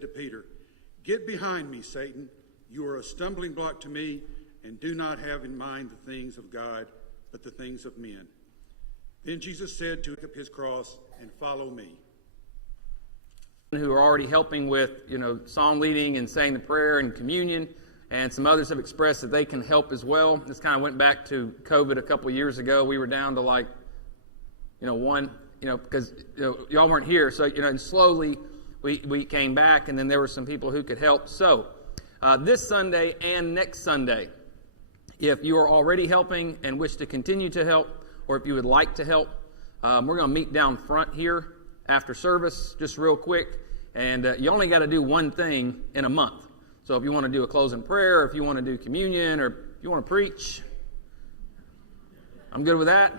to Peter, "Get behind me, Satan. You are a stumbling block to me and do not have in mind the things of God, but the things of men." Then Jesus said to pick up his cross and follow me. Who are already helping with, psalm leading and saying the prayer and communion, and some others have expressed that they can help as well. This kind of went back to COVID a couple years ago. We were down to one, because y'all weren't here, so and slowly we came back, and then there were some people who could help. So this Sunday and next Sunday, if you are already helping and wish to continue to help, or if you would like to help, we're going to meet down front here after service, just real quick. And you only got to do one thing in a month. So if you want to do a closing prayer, or if you want to do communion, or if you want to preach, I'm good with that.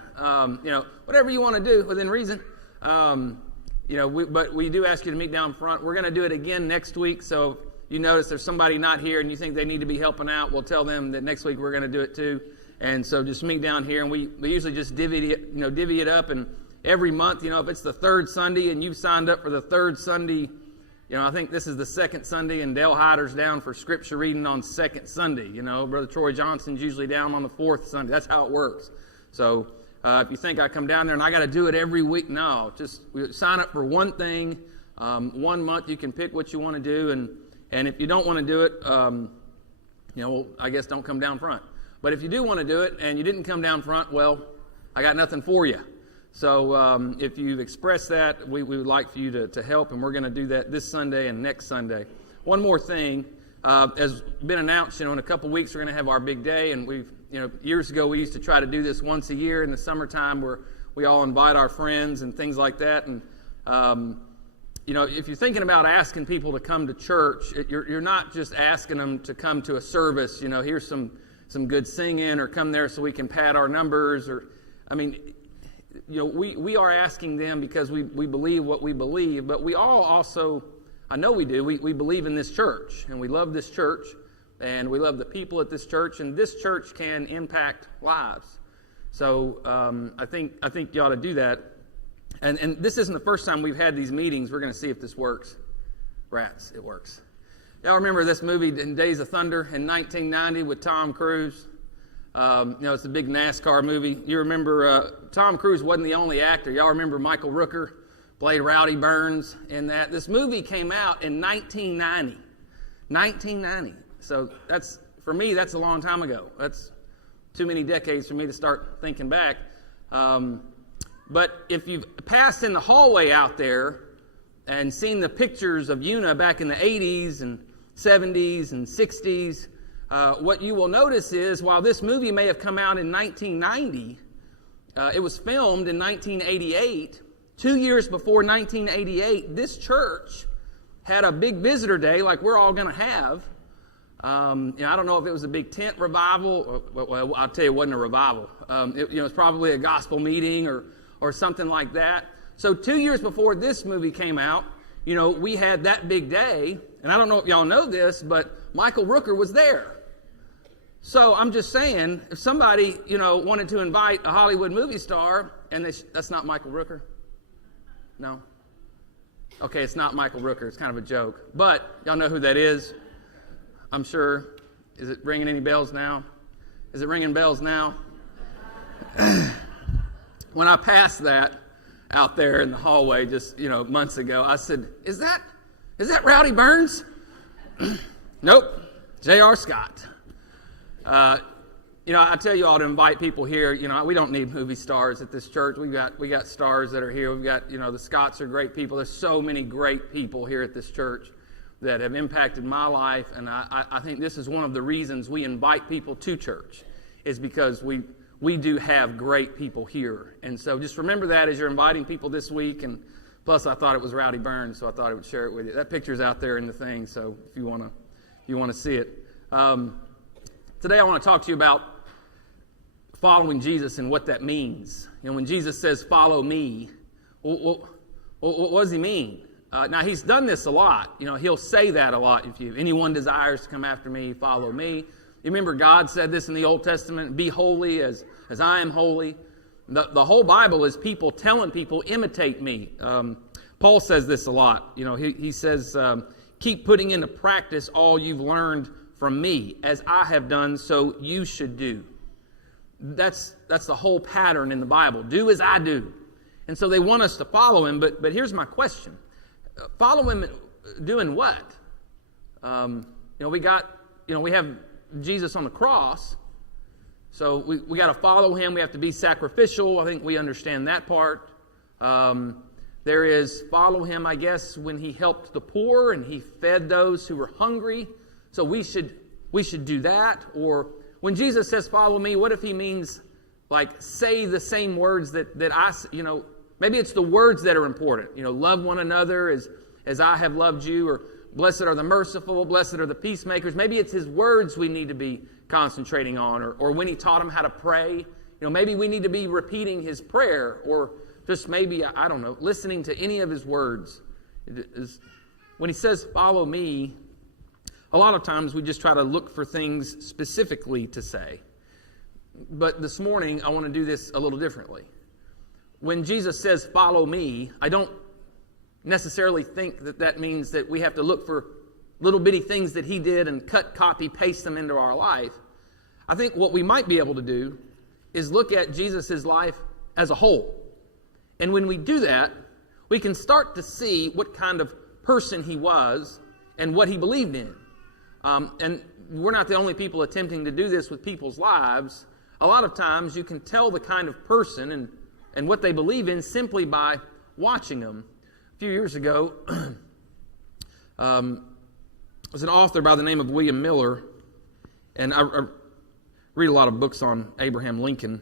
Whatever you want to do within reason. But we do ask you to meet down front. We're going to do it again next week. So you notice there's somebody not here and you think they need to be helping out, we'll tell them that next week we're going to do it too. And so just meet down here, and we usually just divvy it up. And every month, if it's the third Sunday and you've signed up for the third Sunday, I think this is the second Sunday, and Dale Hyder's down for scripture reading on second Sunday. Brother Troy Johnson's usually down on the fourth Sunday. That's how it works. So if you think I come down there and I got to do it every week, no. Just sign up for one thing. 1 month, you can pick what you want to do, and if you don't want to do it, I guess don't come down front. But if you do want to do it and you didn't come down front, well, I got nothing for you. So if you've expressed that, we would like for you to help, and we're going to do that this Sunday and next Sunday. One more thing, as been announced, in a couple weeks we're going to have our big day, and we've, years ago we used to try to do this once a year in the summertime, where we all invite our friends and things like that. And if you're thinking about asking people to come to church, you're not just asking them to come to a service. Here's some good singing, or come there so we can pad our numbers, we are asking them because we believe what we believe, but we all also, I know we do, we believe in this church, and we love this church, and we love the people at this church, and this church can impact lives. So I think you ought to do that. And this isn't the first time we've had these meetings. We're going to see if this works. Rats, it works. Y'all remember this movie, in Days of Thunder, in 1990 with Tom Cruise? It's a big NASCAR movie. You remember Tom Cruise wasn't the only actor. Y'all remember Michael Rooker played Rowdy Burns in that? This movie came out in 1990. 1990. So for me, that's a long time ago. That's too many decades for me to start thinking back. But if you've passed in the hallway out there and seen the pictures of Una back in the 80s and 70s and 60s, what you will notice is, while this movie may have come out in 1990, it was filmed in 1988. 2 years before 1988, this church had a big visitor day like we're all going to have. I don't know if it was a big tent revival. Well, I'll tell you, it wasn't a revival. It was probably a gospel meeting or something like that. So 2 years before this movie came out, we had that big day. And I don't know if y'all know this, but Michael Rooker was there. So I'm just saying, if somebody, wanted to invite a Hollywood movie star, and that's not Michael Rooker? No? Okay, it's not Michael Rooker. It's kind of a joke. But y'all know who that is, I'm sure. Is it ringing any bells now? Is it ringing bells now? When I passed that out there in the hallway just, months ago, I said, is that Rowdy Burns? Nope, J.R. Scott. I tell you all to invite people here. We don't need movie stars at this church. We got stars that are here. We've got, the Scotts are great people. There's so many great people here at this church that have impacted my life, and I think this is one of the reasons we invite people to church, is because we do have great people here. And so just remember that as you're inviting people this week. And plus, I thought it was Rowdy Burns, so I thought I would share it with you. That picture's out there in the thing, so if you want to see it. Today I want to talk to you about following Jesus and what that means. When Jesus says, "Follow me," what does he mean? Now, he's done this a lot. He'll say that a lot. If anyone desires to come after me, follow me. You remember God said this in the Old Testament, "Be holy as I am holy." The whole Bible is people telling people, imitate me. Paul says this a lot. He says, keep putting into practice all you've learned from me. As I have done, so you should do. That's the whole pattern in the Bible. Do as I do. And so they want us to follow him, but here's my question. Follow him doing what? We have Jesus on the cross, so we got to follow him. We have to be sacrificial. I think we understand that part. There is follow him, I guess, when he helped the poor and he fed those who were hungry. So we should do that. Or when Jesus says follow me, what if he means like say the same words that I, maybe it's the words that are important. Love one another as I have loved you, or blessed are the merciful, blessed are the peacemakers. Maybe it's his words we need to be concentrating on, or when he taught them how to pray. Maybe we need to be repeating his prayer, or just maybe, I don't know, listening to any of his words. When he says, follow me, a lot of times we just try to look for things specifically to say. But this morning, I want to do this a little differently. When Jesus says, follow me, I don't necessarily think that means that we have to look for little bitty things that he did and cut, copy, paste them into our life. I think what we might be able to do is look at Jesus' life as a whole. And when we do that, we can start to see what kind of person he was and what he believed in. And we're not the only people attempting to do this with people's lives. A lot of times you can tell the kind of person and what they believe in simply by watching them. A few years ago, was an author by the name of William Miller, and I read a lot of books on Abraham Lincoln.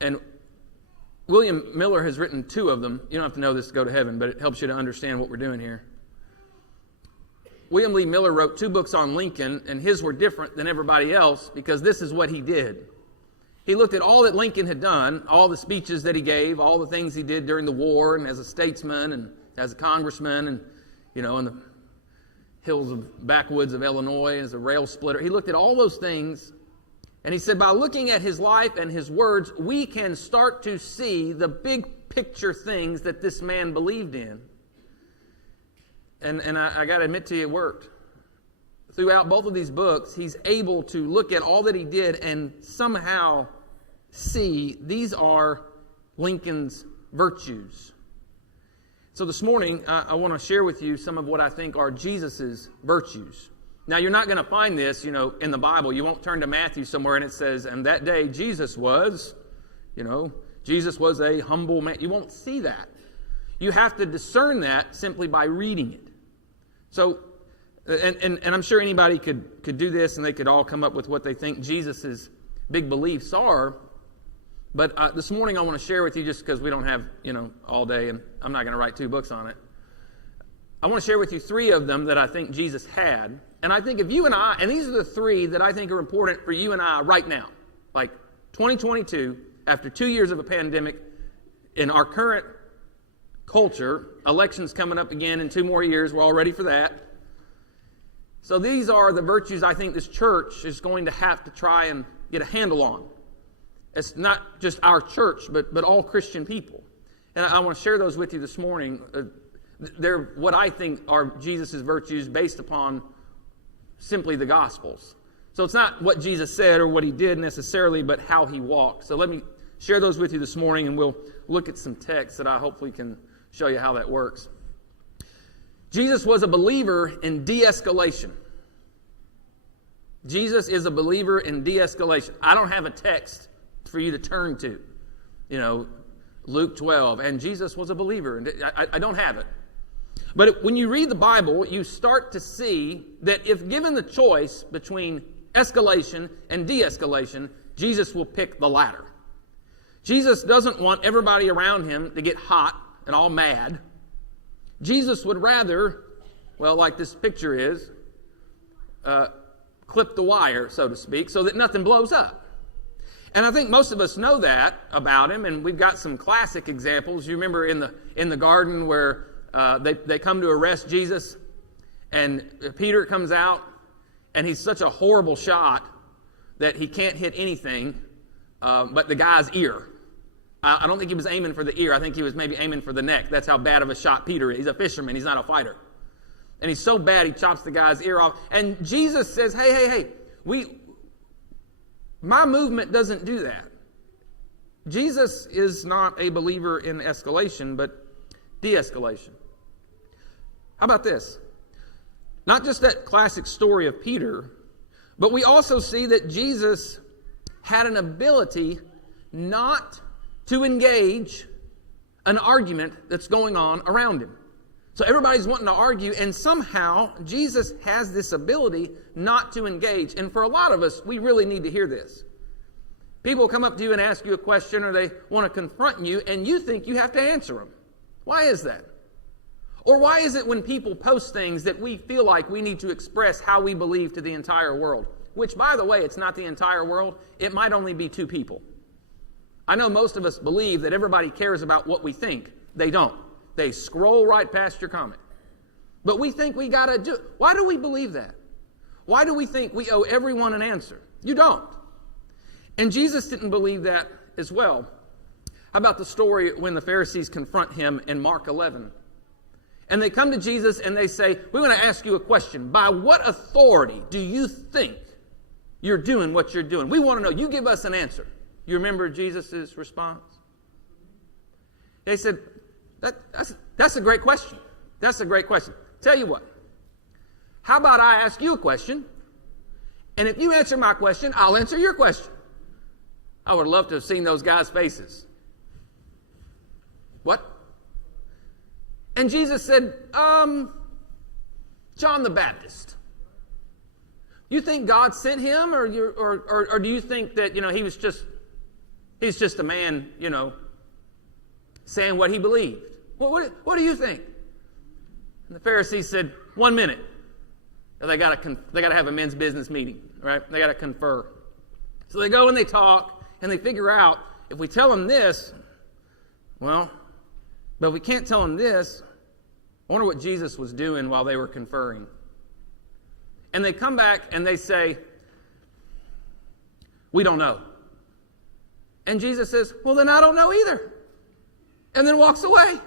And William Miller has written 2 of them. You don't have to know this to go to heaven, but it helps you to understand what we're doing here. William Lee Miller wrote 2 books on Lincoln, and his were different than everybody else because this is what he did. He looked at all that Lincoln had done, all the speeches that he gave, all the things he did during the war and as a statesman and as a congressman and, in the hills of backwoods of Illinois as a rail splitter. He looked at all those things, and he said, by looking at his life and his words, we can start to see the big picture things that this man believed in. And I got to admit to you, it worked. Throughout both of these books, he's able to look at all that he did and somehow see these are Lincoln's virtues. So this morning, I want to share with you some of what I think are Jesus's virtues. Now, you're not going to find this, in the Bible. You won't turn to Matthew somewhere and it says, and that day Jesus was a humble man. You won't see that. You have to discern that simply by reading it. So, and I'm sure anybody could do this and they could all come up with what they think Jesus's big beliefs are. But this morning I want to share with you, just because we don't have, all day, and I'm not going to write 2 books on it. I want to share with you 3 of them that I think Jesus had. And I think if you and I, and these are the 3 that I think are important for you and I right now, like 2022, after 2 years of a pandemic, in our current culture, elections coming up again in 2 more years, we're all ready for that. So these are the virtues I think this church is going to have to try and get a handle on. It's not just our church, but all Christian people. And I want to share those with you this morning. They're what I think are Jesus' virtues based upon simply the Gospels. So it's not what Jesus said or what he did necessarily, but how he walked. So let me share those with you this morning, and we'll look at some texts that I hopefully can show you how that works. Jesus was a believer in de-escalation. Jesus is a believer in de-escalation. I don't have a text for you to turn to. Luke 12, and Jesus was a believer. I don't have it. But when you read the Bible, you start to see that if given the choice between escalation and de-escalation, Jesus will pick the latter. Jesus doesn't want everybody around him to get hot and all mad. Jesus would rather, like this picture is, clip the wire, so to speak, so that nothing blows up. And I think most of us know that about him, and we've got some classic examples. You remember in the garden where they come to arrest Jesus, and Peter comes out, and he's such a horrible shot that he can't hit anything but the guy's ear. I don't think he was aiming for the ear. I think he was maybe aiming for the neck. That's how bad of a shot Peter is. He's a fisherman. He's not a fighter. And he's so bad, he chops the guy's ear off. And Jesus says, hey, my movement doesn't do that. Jesus is not a believer in escalation, but de-escalation. How about this? Not just that classic story of Peter, but we also see that Jesus had an ability not to engage an argument that's going on around him. So everybody's wanting to argue, and somehow Jesus has this ability not to engage. And for a lot of us, we really need to hear this. People come up to you and ask you a question, or they want to confront you, and you think you have to answer them. Why is that? Or why is it when people post things that we feel like we need to express how we believe to the entire world? Which, by the way, it's not the entire world. It might only be two people. I know most of us believe that everybody cares about what we think. They don't. They scroll right past your comment. But we think we got to do it. Why do we believe that? Why do we think we owe everyone an answer? You don't. And Jesus didn't believe that as well. How about the story when the Pharisees confront him in Mark 11? And they come to Jesus and they say, "We want to ask you a question. By what authority do you think you're doing what you're doing? We want to know. You give us an answer." You remember Jesus' response? They said, that's a great question. That's a great question. Tell you what. How about I ask you a question, and if you answer my question, I'll answer your question. I would love to have seen those guys' faces. What? And Jesus said, John the Baptist. You think God sent him, or do you think that he's just a man, saying what he believed? What do you think? And the Pharisees said, 1 minute. They got to have a men's business meeting, right? They got to confer. So they go and they talk, and they figure out, if we tell them this, but if we can't tell them this, I wonder what Jesus was doing while they were conferring. And they come back and they say, we don't know. And Jesus says, well, then I don't know either. And then walks away.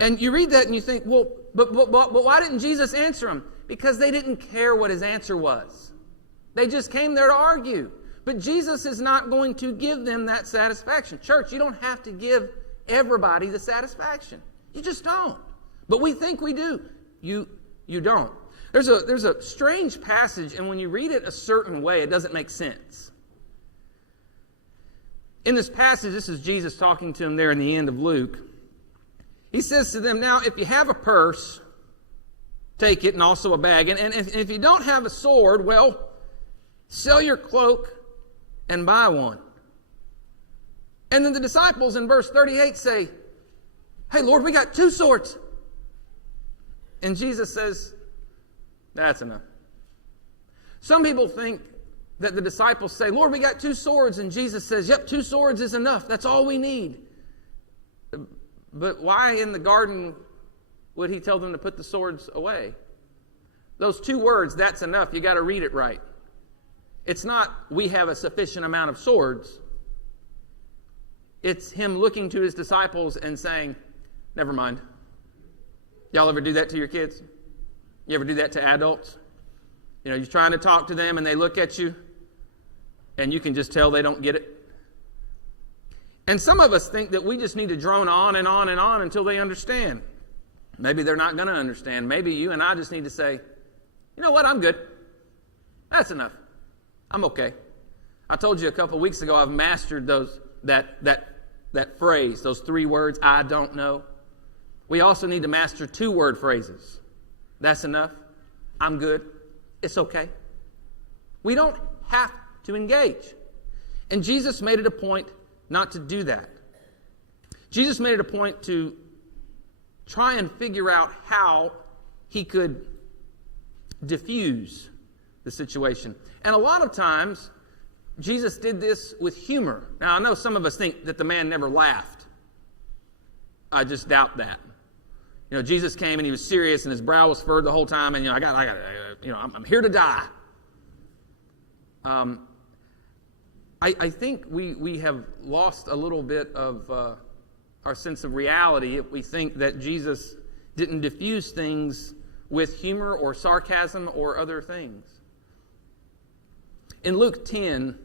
And you read that and you think, well, but why didn't Jesus answer them? Because they didn't care what his answer was. They just came there to argue. But Jesus is not going to give them that satisfaction. Church, you don't have to give everybody the satisfaction. You just don't. But we think we do. You don't. There's a strange passage, and when you read it a certain way, it doesn't make sense. In this passage, this is Jesus talking to them there in the end of Luke. He says to them, now, if you have a purse, take it, and also a bag. And if you don't have a sword, well, sell your cloak and buy one. And then the disciples in verse 38 say, hey, Lord, we got 2 swords. And Jesus says, that's enough. Some people think that the disciples say, Lord, we got 2 swords. And Jesus says, yep, 2 swords is enough. That's all we need. But why in the garden would he tell them to put the swords away? Those 2 words, that's enough. You got to read it right. It's not, we have a sufficient amount of swords. It's him looking to his disciples and saying, never mind. Y'all ever do that to your kids? You ever do that to adults? You're trying to talk to them and they look at you and you can just tell they don't get it. And some of us think that we just need to drone on and on and on until they understand. Maybe they're not going to understand. Maybe you and I just need to say, you know what, I'm good. That's enough. I'm okay. I told you a couple weeks ago I've mastered that phrase, those 3 words, I don't know. We also need to master 2-word phrases. That's enough. I'm good. It's okay. We don't have to engage. And Jesus made it a point not to do that. Jesus made it a point to try and figure out how he could diffuse the situation. And a lot of times, Jesus did this with humor. Now, I know some of us think that the man never laughed. I just doubt that. Jesus came and he was serious and his brow was furrowed the whole time, and I'm here to die. I think we have lost a little bit of our sense of reality if we think that Jesus didn't diffuse things with humor or sarcasm or other things. In Luke 10,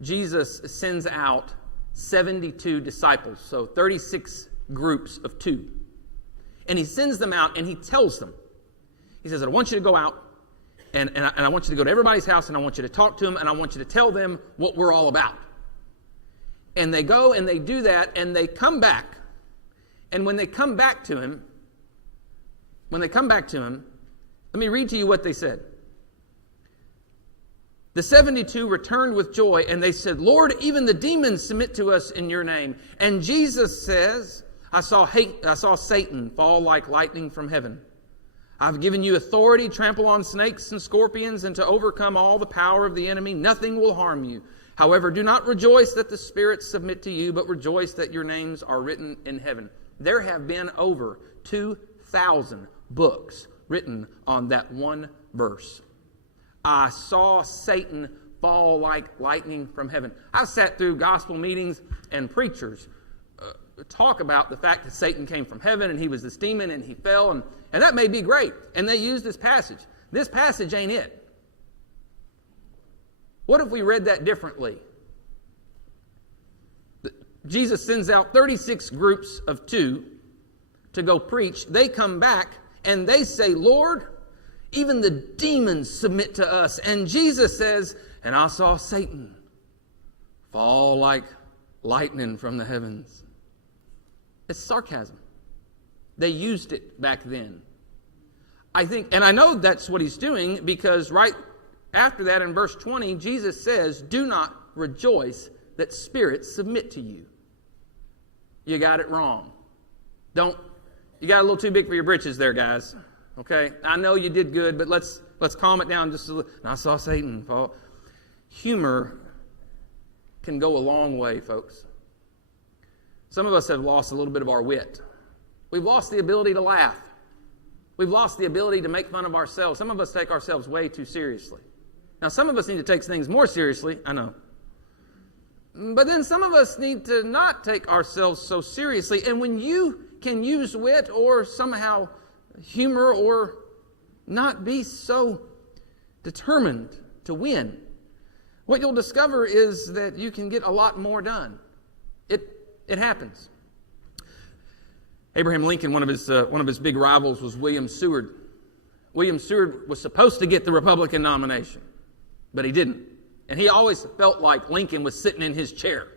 Jesus sends out 72 disciples, so 36 groups of 2. And he sends them out and he tells them, he says, I want you to go out and I want you to go to everybody's house and I want you to talk to them and I want you to tell them what we're all about. And they go and they do that and they come back. And when they come back to him, let me read to you what they said. The 72 returned with joy, and they said, Lord, even the demons submit to us in your name. And Jesus says, I saw Satan fall like lightning from heaven. I've given you authority to trample on snakes and scorpions and to overcome all the power of the enemy. Nothing will harm you. However, do not rejoice that the spirits submit to you, but rejoice that your names are written in heaven. There have been over 2,000 books written on that one verse. I saw Satan fall like lightning from heaven. I've sat through gospel meetings and preachers talk about the fact that Satan came from heaven and he was this demon and he fell, and that may be great. And they use this passage. This passage ain't it. What if we read that differently? Jesus sends out 36 groups of 2 to go preach. They come back and they say, Lord, even the demons submit to us. And Jesus says, and I saw Satan fall like lightning from the heavens. It's sarcasm. They used it back then. I think, and I know that's what he's doing because right after that in verse 20, Jesus says, do not rejoice that spirits submit to you. You got it wrong. You got a little too big for your britches there, guys. Okay? I know you did good, but let's calm it down just a little. And I saw Satan fall. Humor can go a long way, folks. Some of us have lost a little bit of our wit. We've lost the ability to laugh. We've lost the ability to make fun of ourselves. Some of us take ourselves way too seriously. Now, some of us need to take things more seriously, I know. But then some of us need to not take ourselves so seriously. And when you can use wit or somehow humor or not be so determined to win, what you'll discover is that you can get a lot more done. It happens. Abraham Lincoln, one of his big rivals was William Seward. William Seward was supposed to get the Republican nomination, but he didn't. And he always felt like Lincoln was sitting in his chair.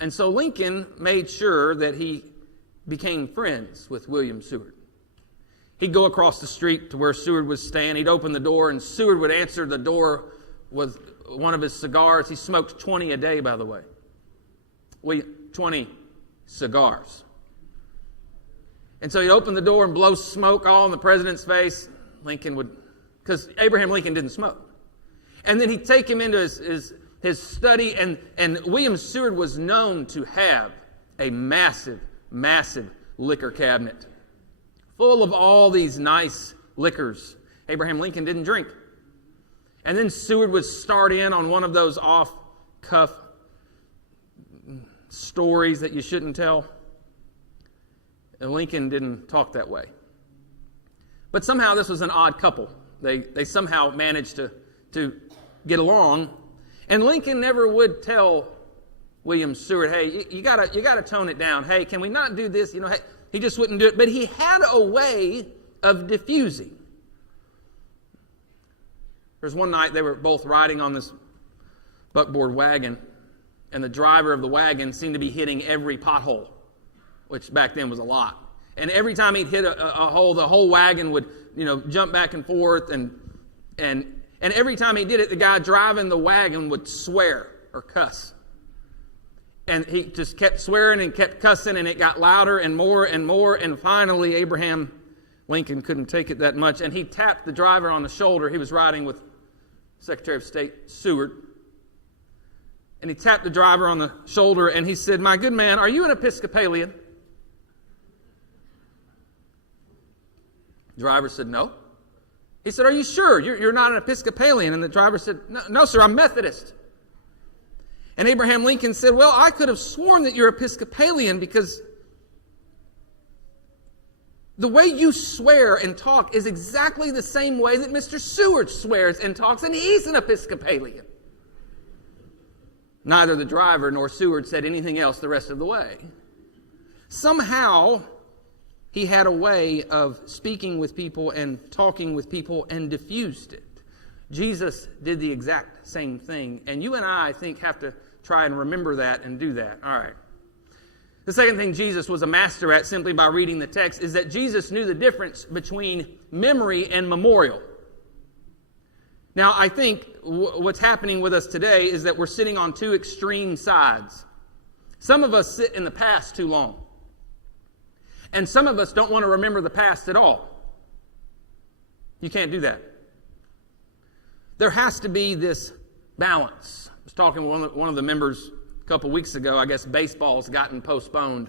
And so Lincoln made sure that he became friends with William Seward. He'd go across the street to where Seward was staying. He'd open the door, and Seward would answer the door with one of his cigars. He smoked 20 a day, by the way. 20 cigars. And so he'd open the door and blow smoke all in the president's face. Lincoln would, because Abraham Lincoln didn't smoke. And then he'd take him into his study, and William Seward was known to have a massive, massive liquor cabinet full of all these nice liquors. Abraham Lincoln didn't drink. And then Seward would start in on one of those off-cuff stories that you shouldn't tell. And Lincoln didn't talk that way. But somehow this was an odd couple. They somehow managed to get along. And Lincoln never would tell William Seward, hey, you gotta tone it down. Hey, can we not do this? Hey, he just wouldn't do it. But he had a way of diffusing. There's one night they were both riding on this buckboard wagon, and the driver of the wagon seemed to be hitting every pothole, which back then was a lot. And every time he'd hit a hole, the whole wagon would, jump back and forth. And every time he did it, the guy driving the wagon would swear or cuss. And he just kept swearing and kept cussing, and it got louder and more and more. And finally, Abraham Lincoln couldn't take it that much, and he tapped the driver on the shoulder. He was riding with Secretary of State Seward. And he tapped the driver on the shoulder, and he said, "My good man, are you an Episcopalian?" The driver said, "No." He said, "Are you sure you're not an Episcopalian?" And the driver said, No, sir, I'm Methodist." And Abraham Lincoln said, "Well, I could have sworn that you're Episcopalian because The way you swear and talk is exactly the same way that Mr. Seward swears and talks, and he's an Episcopalian. Neither the driver nor Seward said anything else the rest of the way. Somehow, he had a way of speaking with people and talking with people and diffused it. Jesus did the exact same thing. And you and I think, have to try and remember that and do that. All right. The second thing Jesus was a master at, simply by reading the text, is that Jesus knew the difference between memory and memorial. Now, I think what's happening with us today is that we're sitting on two extreme sides. Some of us sit in the past too long. And some of us don't want to remember the past at all. You can't do that. There has to be this balance. I was talking with one of the members a couple weeks ago. I guess baseball's gotten postponed.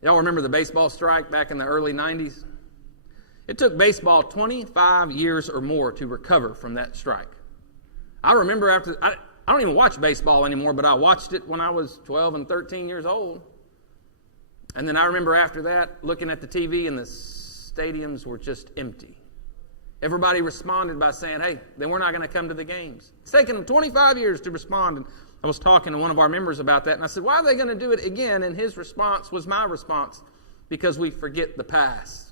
Y'all remember the baseball strike back in the early 90s? It took baseball 25 years or more to recover from that strike. I remember I don't even watch baseball anymore, but I watched it when I was 12 and 13 years old. And then I remember after that, looking at the TV, and the stadiums were just empty. Everybody responded by saying, hey, then we're not going to come to the games. It's taken them 25 years to respond. And I was talking to one of our members about that, and I said, why are they going to do it again? And his response was my response: because we forget the past.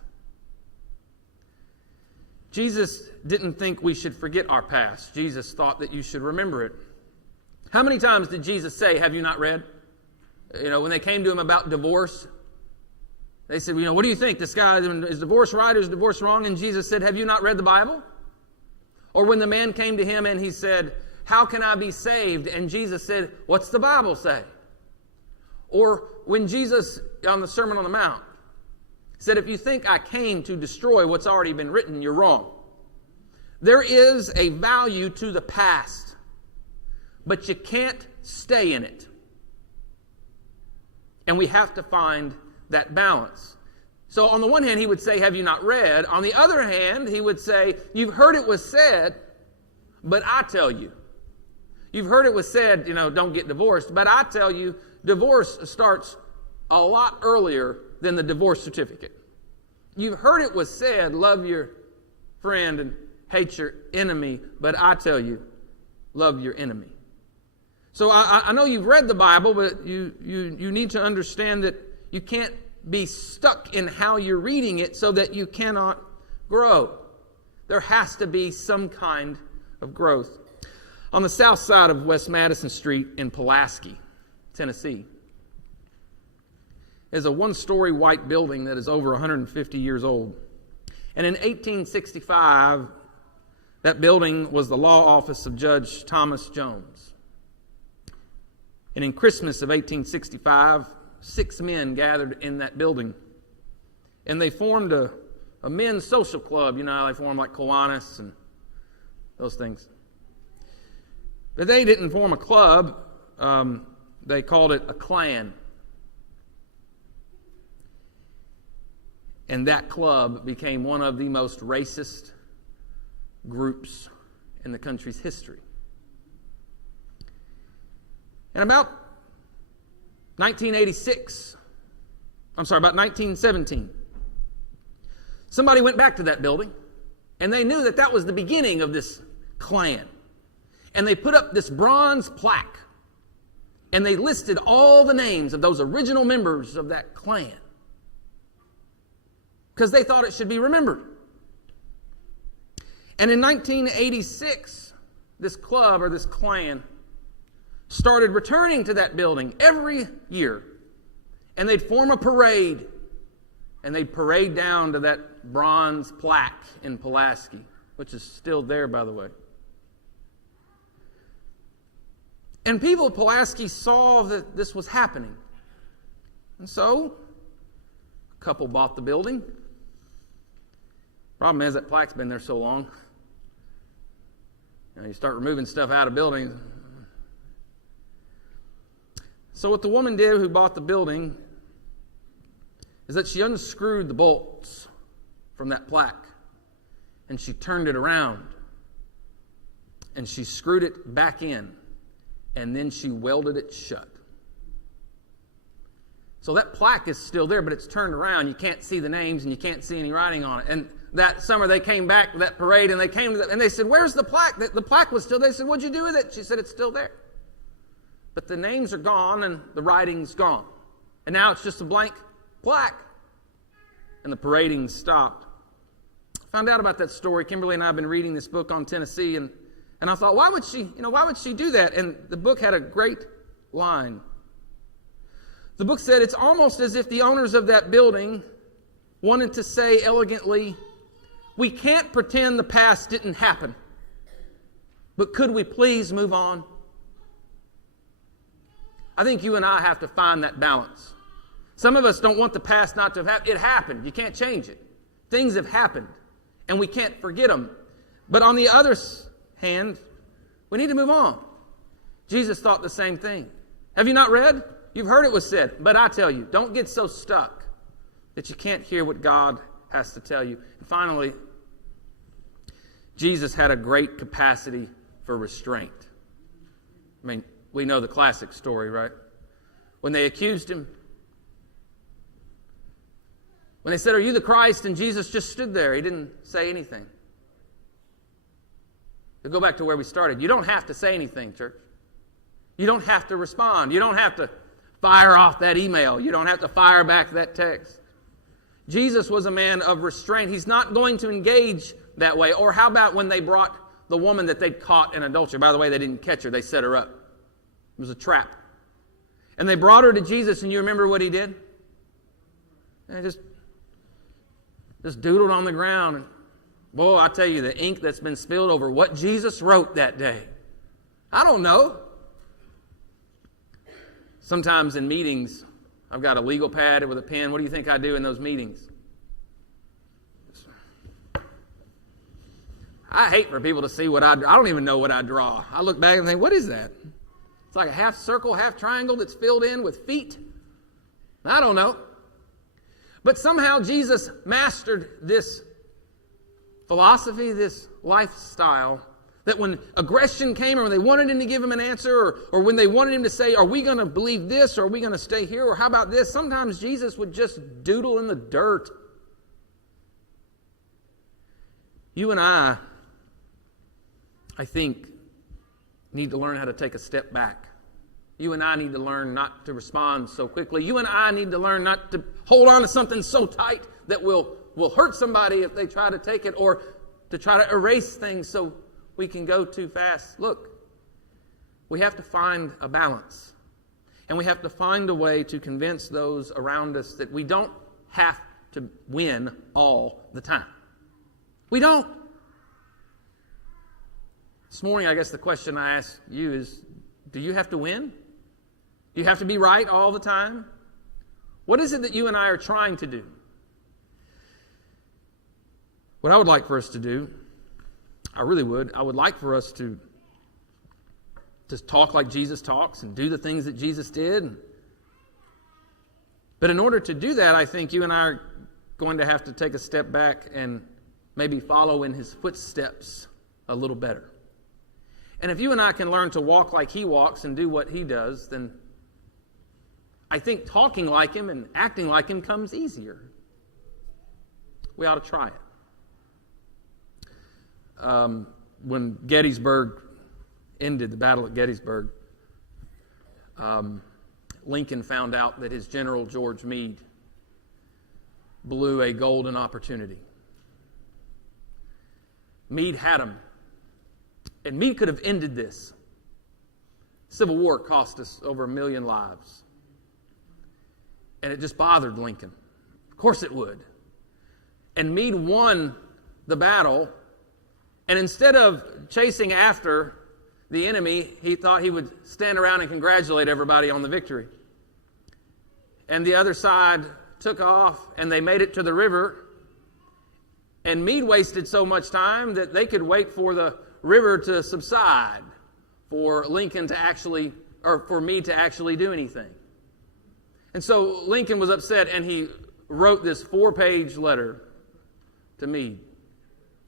Jesus didn't think we should forget our past. Jesus thought that you should remember it. How many times did Jesus say, have you not read? When they came to him about divorce, they said, what do you think? This guy, is divorce right or is divorce wrong? And Jesus said, have you not read the Bible? Or when the man came to him and he said, how can I be saved? And Jesus said, what's the Bible say? Or when Jesus, on the Sermon on the Mount, said, if you think I came to destroy what's already been written, you're wrong. There is a value to the past, but you can't stay in it. And we have to find that balance. So on the one hand, he would say, have you not read? On the other hand, he would say, you've heard it was said, but I tell you. You've heard it was said, don't get divorced, but I tell you, divorce starts a lot earlier than the divorce certificate. You've heard it was said, love your friend and hate your enemy, but I tell you, love your enemy. So I know you've read the Bible, but you need to understand that you can't be stuck in how you're reading it so that you cannot grow. There has to be some kind of growth. On the south side of West Madison Street in Pulaski, Tennessee, is a one-story white building that is over 150 years old. And in 1865, that building was the law office of Judge Thomas Jones. And in Christmas of 1865, 6 men gathered in that building. And they formed a men's social club. You know how they form, like Kiwanis and those things. But they didn't form a club. They called it a clan. And that club became one of the most racist groups in the country's history. And about 1917, somebody went back to that building, and they knew that that was the beginning of this clan. And they put up this bronze plaque, and they listed all the names of those original members of that clan, because they thought it should be remembered. And in 1986, this club or this clan started returning to that building every year. And they'd form a parade. And they'd parade down to that bronze plaque in Pulaski, which is still there, by the way. And people of Pulaski saw that this was happening. And so, a couple bought the building. Problem is, that plaque's been there so long. You start removing stuff out of buildings. So what the woman did who bought the building is that she unscrewed the bolts from that plaque, and she turned it around, and she screwed it back in, and then she welded it shut. So that plaque is still there, but it's turned around. You can't see the names and you can't see any writing on it. And that summer they came back to that parade and they came to and they said, "Where's the plaque?" The plaque was still there. They said, "What'd you do with it?" She said, "It's still there. But the names are gone and the writing's gone. And now it's just a blank plaque." And the parading stopped. I found out about that story. Kimberly and I have been reading this book on Tennessee, and I thought, why would she do that? And the book had a great line. The book said, "It's almost as if the owners of that building wanted to say elegantly, we can't pretend the past didn't happen, but could we please move on?" I think you and I have to find that balance. Some of us don't want the past not to have happened. It happened. You can't change it. Things have happened, and we can't forget them. But on the other hand, we need to move on. Jesus thought the same thing. Have you not read? You've heard it was said. But I tell you, don't get so stuck that you can't hear what God has to tell you. And finally, Jesus had a great capacity for restraint. I mean, we know the classic story, right? When they accused him, when they said, "Are you the Christ?" and Jesus just stood there. He didn't say anything. To go back to where we started, you don't have to say anything, church. You don't have to respond. You don't have to fire off that email. You don't have to fire back that text. Jesus was a man of restraint. He's not going to engage that way. Or how about when they brought the woman that they'd caught in adultery? By the way, they didn't catch her. They set her up. It was a trap. And they brought her to Jesus, and you remember what he did? And just doodled on the ground. And boy, I tell you, the ink that's been spilled over what Jesus wrote that day. I don't know. Sometimes in meetings, I've got a legal pad with a pen. What do you think I do in those meetings? I hate for people to see what I don't even know what I draw. I look back and think, what is that? It's like a half circle, half triangle that's filled in with feet. I don't know. But somehow Jesus mastered this philosophy, this lifestyle, that when aggression came or when they wanted him to give him an answer or when they wanted him to say, "Are we going to believe this or are we going to stay here or how about this?" sometimes Jesus would just doodle in the dirt. You and I think, need to learn how to take a step back. You and I need to learn not to respond so quickly. You and I need to learn not to hold on to something so tight that will hurt somebody if they try to take it, or to try to erase things so we can go too fast. Look, we have to find a balance. And we have to find a way to convince those around us that we don't have to win all the time. We don't. This morning, I guess the question I ask you is, do you have to win? Do you have to be right all the time? What is it that you and I are trying to do? What I would like for us to do, I would like for us to just talk like Jesus talks and do the things that Jesus did. But in order to do that, I think you and I are going to have to take a step back and maybe follow in his footsteps a little better. And if you and I can learn to walk like he walks and do what he does, then I think talking like him and acting like him comes easier. We ought to try it. When Gettysburg ended, the battle at Gettysburg, Lincoln found out that his general, George Meade, blew a golden opportunity. Meade had him. And Meade could have ended this. Civil War cost us over 1 million lives. And it just bothered Lincoln. Of course it would. And Meade won the battle. And instead of chasing after the enemy, he thought he would stand around and congratulate everybody on the victory. And the other side took off, and they made it to the river. And Meade wasted so much time that they could wait for the river to subside for Lincoln to actually, or for Meade to actually do anything. And so Lincoln was upset, and he wrote this 4-page letter to Meade.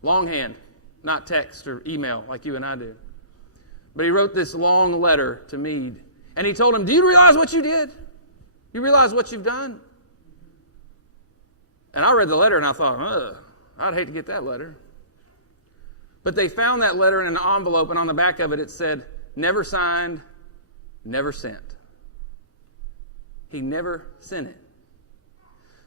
Longhand, not text or email like you and I do. But he wrote this long letter to Meade. And he told him, "Do you realize what you did? You realize what you've done? And I read the letter and I thought, I'd hate to get that letter. But they found that letter in an envelope, and on the back of it, it said, never signed, never sent. He never sent it.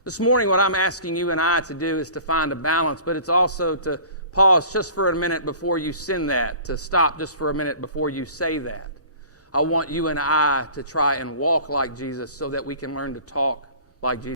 This morning, what I'm asking you and I to do is to find a balance, but it's also to pause just for a minute before you send that, to stop just for a minute before you say that. I want you and I to try and walk like Jesus so that we can learn to talk like Jesus.